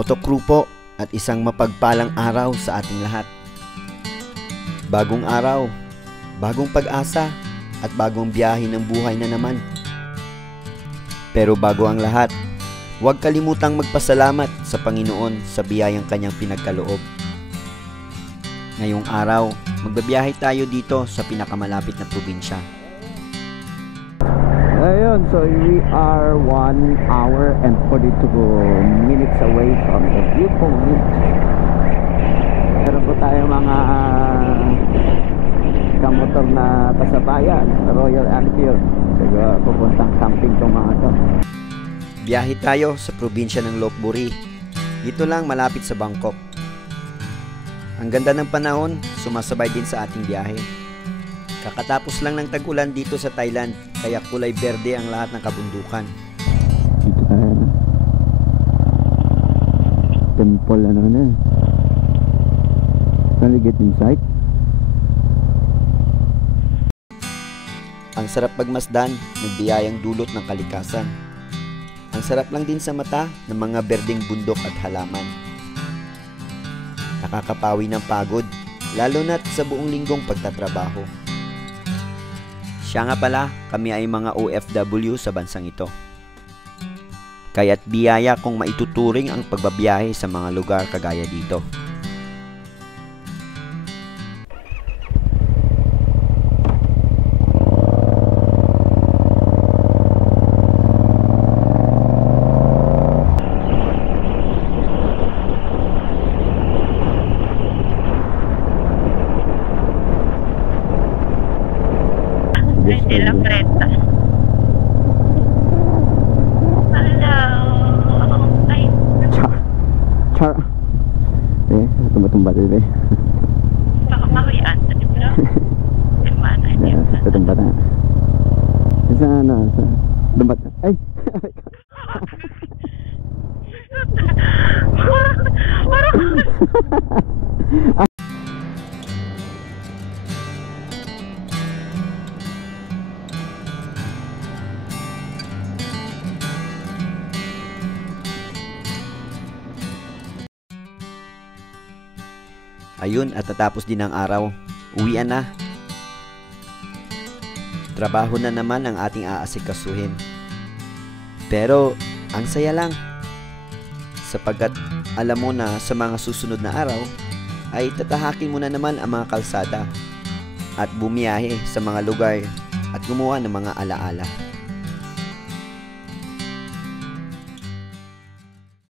Motocrew po at isang mapagpalang araw sa ating lahat. Bagong araw, bagong pag-asa at bagong biyahe ng buhay na naman. Pero bago ang lahat, huwag kalimutang magpasalamat sa Panginoon sa biyayang kanyang pinagkaloob. Ngayong araw, magbabiyahe tayo dito sa pinakamalapit na probinsya. Ayun, so we are 1 hour and 42 minutes away from the viewpoint. Meron po tayo mga kamotor na kasabayan, Royal Enfield. So pupuntang camping itong mga to. Biyahe tayo sa probinsya ng Lopburi. Dito lang malapit sa Bangkok. Ang ganda ng panahon, sumasabay din sa ating biyahe. Kakatapos lang ng tag-ulan dito sa Thailand, kaya kulay berde ang lahat ng kabundukan. Dito tayo na. Temple ano na. Can we get inside? Ang sarap pagmasdan ng biyayang dulot ng kalikasan. Ang sarap lang din sa mata ng mga berdeng bundok at halaman. Nakakapawi ng pagod, lalo na't sa buong linggong pagtatrabaho. Siya nga pala, kami ay mga OFW sa bansang ito. Kaya't biyaya kung maituturing ang pagbabiyahe sa mga lugar kagaya dito. De la Preta. Hello. Ay. Char. Tumba-tumba dito. Baka mahuyan. Di ba? Di ba? Tumba na. Sa ano? Sa tumba. Ay! Ayun, at tatapos din ang araw. Uwian na. Trabaho na naman ang ating aasikasuhin. Pero, ang saya lang. Sapagkat alam mo na sa mga susunod na araw, ay tatahakin mo na naman ang mga kalsada at bumiyahe sa mga lugar at gumawa ng mga alaala.